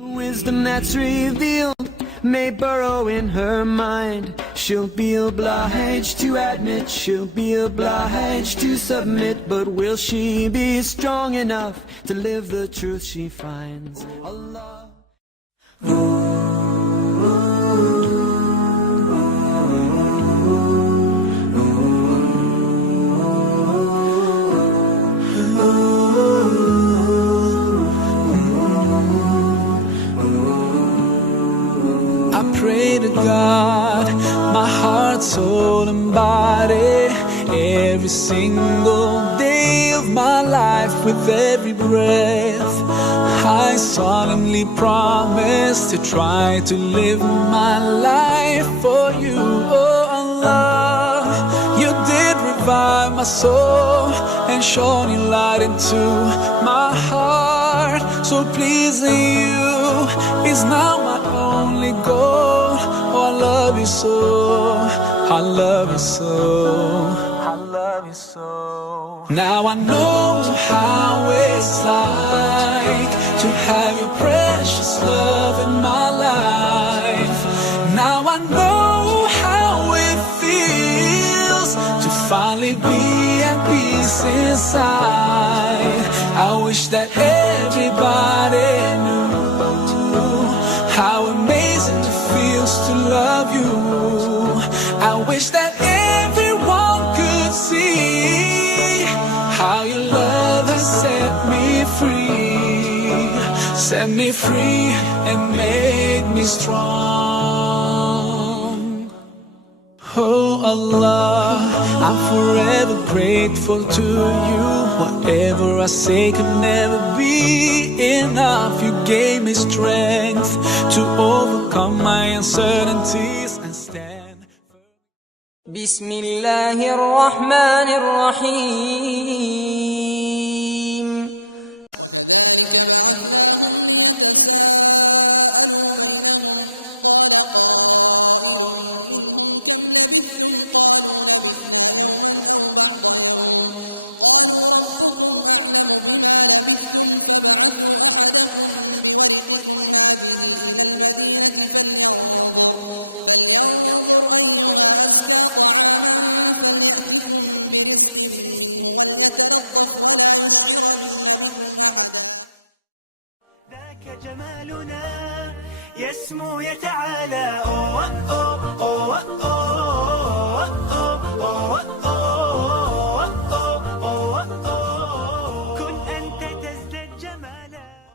Wisdom that's revealed may burrow in her mind. She'll be obliged to admit, she'll be obliged to submit. But will she be strong enough to live the truth she finds? Allah. Pray to God, my heart, soul and body, every single day of my life. With every breath I solemnly promise to try to live my life for you. Oh Allah, you did revive my soul and shone your light into my heart. So pleasing you is now my only goal. Oh, I love you so, I love you so, I love you so. Now I know how it's like to have your precious love in my life. Now I know how it feels to finally be at peace inside. I wish that everybody knew how amazing it feels to love you. I wish that everyone could see how your love has set me free and made me strong. Oh Allah, I'm forever grateful to you. Whatever I say could never be enough. You gave me strength to overcome my uncertainties and stand. Bismillahir Rahmanir Rahim. ذاك جمالنا يسمو يتعالى. أوه أوه أوه أوه أوه أوه أوه